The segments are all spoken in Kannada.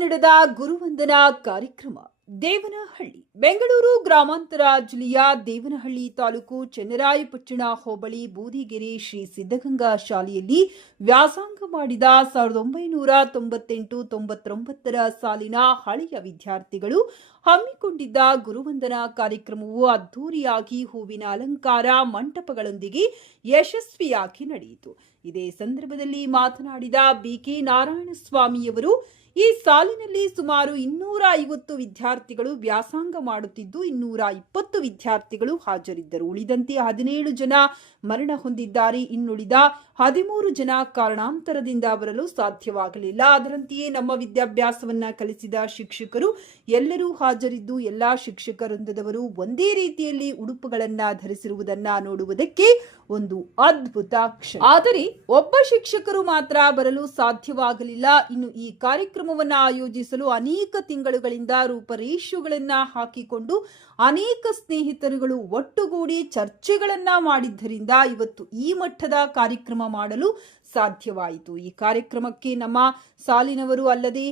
ನಡೆದ ಗುರುವಂದನಾ ಕಾರ್ಯಕ್ರಮ ದೇವನಹಳ್ಳಿ, ಬೆಂಗಳೂರು ಗ್ರಾಮಾಂತರ ಜಿಲ್ಲೆಯ ದೇವನಹಳ್ಳಿ ತಾಲೂಕು ಚೆನ್ನರಾಯಪಟ್ಟಣ ಹೋಬಳಿ ಬೂದಿಗೆರೆ ಶ್ರೀ ಸಿದ್ಧಗಂಗಾ ಶಾಲೆಯಲ್ಲಿ ವ್ಯಾಸಂಗ ಮಾಡಿದ ಸಾವಿರದ ಒಂಬೈನೂರ ತೊಂಬತ್ತೆಂಟು ತೊಂಬತ್ತೊಂಬತ್ತರ ಸಾಲಿನ ಹಳೆಯ ವಿದ್ಯಾರ್ಥಿಗಳು ಹಮ್ಮಿಕೊಂಡಿದ್ದ ಗುರುವಂದನಾ ಕಾರ್ಯಕ್ರಮವು ಅದ್ದೂರಿಯಾಗಿ ಹೂವಿನ ಅಲಂಕಾರ ಮಂಟಪಗಳೊಂದಿಗೆ ಯಶಸ್ವಿಯಾಗಿ ನಡೆಯಿತು. ಇದೇ ಸಂದರ್ಭದಲ್ಲಿ ಮಾತನಾಡಿದ ಬಿಕೆ ನಾರಾಯಣಸ್ವಾಮಿಯವರು ಈ ಸಾಲಿನಲ್ಲಿ ಸುಮಾರು ಇನ್ನೂರ ಐವತ್ತು ವಿದ್ಯಾರ್ಥಿಗಳು ವ್ಯಾಸಂಗ ಮಾಡುತ್ತಿದ್ದು ಇನ್ನೂರ ಇಪ್ಪತ್ತು ವಿದ್ಯಾರ್ಥಿಗಳು ಹಾಜರಿದ್ದರು. ಉಳಿದಂತೆ ಹದಿನೇಳು ಜನ ಮರಣ ಹೊಂದಿದ್ದಾರೆ. ಇನ್ನುಳಿದ ಹದಿಮೂರು ಜನ ಕಾರಣಾಂತರದಿಂದ ಬರಲು ಸಾಧ್ಯವಾಗಲಿಲ್ಲ. ಅದರಂತೆಯೇ ನಮ್ಮ ವಿದ್ಯಾಭ್ಯಾಸವನ್ನ ಕಲಿಸಿದ ಶಿಕ್ಷಕರು ಎಲ್ಲರೂ ಹಾಜರಿದ್ದು, ಎಲ್ಲಾ ಶಿಕ್ಷಕ ವೃಂದದವರು ಒಂದೇ ರೀತಿಯಲ್ಲಿ ಉಡುಪುಗಳನ್ನ ಧರಿಸಿರುವುದನ್ನ ನೋಡುವುದಕ್ಕೆ ಒಂದು ಅದ್ಭುತ ಕ್ಷಣ. ಆದರೆ, ಒಬ್ಬ ಶಿಕ್ಷಕರು ಮಾತ್ರ ಬರಲು ಸಾಧ್ಯವಾಗಲಿಲ್ಲ. ಇನ್ನು ಈ ಕಾರ್ಯಕ್ರಮವನ್ನ ಆಯೋಜಿಸಲು ಅನೇಕ ತಿಂಗಳುಗಳಿಂದ ರೂಪರೇಷೆಗಳನ್ನು ಹಾಕಿಕೊಂಡು ಅನೇಕ ಸ್ನೇಹಿತರುಗಳು ಒಟ್ಟುಗೂಡಿ ಚರ್ಚೆಗಳನ್ನು ಮಾಡಿದ್ದರಿಂದ ಇವತ್ತು ಈ ಮಟ್ಟದ ಕಾರ್ಯಕ್ರಮ ಮಾಡಲು ಸಾಧ್ಯವಾಯಿತು. ಈ ಕಾರ್ಯಕ್ರಮಕ್ಕೆ ನಮ್ಮ ಸಾಲಿನವರು ಅಲ್ಲದೆ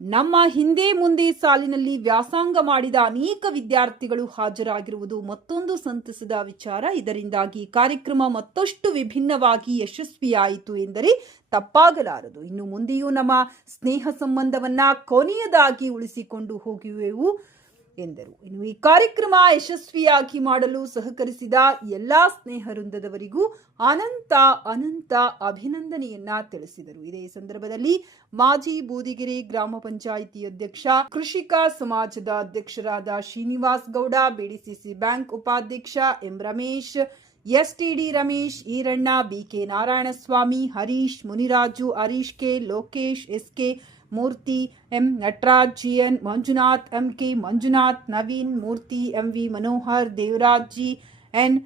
ನಮ್ಮ ಹಿಂದೆ ಮುಂದೆ ಸಾಲಿನಲ್ಲಿ ವ್ಯಾಸಂಗ ಮಾಡಿದ ಅನೇಕ ವಿದ್ಯಾರ್ಥಿಗಳು ಹಾಜರಾಗಿರುವುದು ಮತ್ತೊಂದು ಸಂತಸದ ವಿಚಾರ. ಇದರಿಂದಾಗಿ ಕಾರ್ಯಕ್ರಮ ಮತ್ತಷ್ಟು ವಿಭಿನ್ನವಾಗಿ ಯಶಸ್ವಿಯಾಯಿತು ಎಂದರೆ ತಪ್ಪಾಗಲಾರದು. ಇನ್ನು ಮುಂದೆಯೂ ನಮ್ಮ ಸ್ನೇಹ ಸಂಬಂಧವನ್ನ ಕೊನೆಯದಾಗಿ ಉಳಿಸಿಕೊಂಡು ಹೋಗುವೆವು. ಎಂದರು. ಇನ್ನು ಈ ಕಾರ್ಯಕ್ರಮ ಯಶಸ್ವಿಯಾಗಿ ಮಾಡಲು ಸಹಕರಿಸಿದ ಎಲ್ಲಾ ಸ್ನೇಹ ವೃಂದದವರಿಗೂ ಅನಂತ ಅನಂತ ಅಭಿನಂದನೆಯನ್ನ ತಿಳಿಸಿದರು. ಇದೇ ಸಂದರ್ಭದಲ್ಲಿ ಮಾಜಿ ಬೂದಿಗೆರೆ ಗ್ರಾಮ ಪಂಚಾಯಿತಿ ಅಧ್ಯಕ್ಷ, ಕೃಷಿಕ ಸಮಾಜದ ಅಧ್ಯಕ್ಷರಾದ ಶ್ರೀನಿವಾಸ್ ಗೌಡ ಬಿಡಿಸಿಸಿ ಬ್ಯಾಂಕ್ ಉಪಾಧ್ಯಕ್ಷ M Ramesh STD Ramesh Eranna BK Narayanaswamy Harish Muniraju Harish K Lokesh SK Murthy M Nataraj GN Manjunath M K Manjunath Naveen Murthy M V Manohar Devaraj G N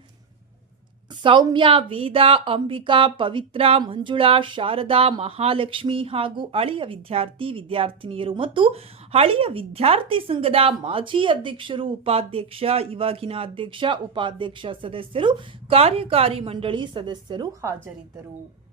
Soumya, Veda, Ambika, Pavitra, Manjula, Sharada, Mahalakshmi ಹಾಗೂ ಹಳೆಯ ವಿದ್ಯಾರ್ಥಿ, ವಿದ್ಯಾರ್ಥಿನಿಯರು ಮತ್ತು ಹಳೆಯ ವಿದ್ಯಾರ್ಥಿ ಸಂಘದ ಮಾಜಿ ಅಧ್ಯಕ್ಷರು, ಉಪಾಧ್ಯಕ್ಷ, ಇವಾಗಿನ ಅಧ್ಯಕ್ಷ, ಉಪಾಧ್ಯಕ್ಷ ಸದಸ್ಯರು, ಕಾರ್ಯಕಾರಿ ಮಂಡಳಿ ಸದಸ್ಯರು ಹಾಜರಿದ್ದರು.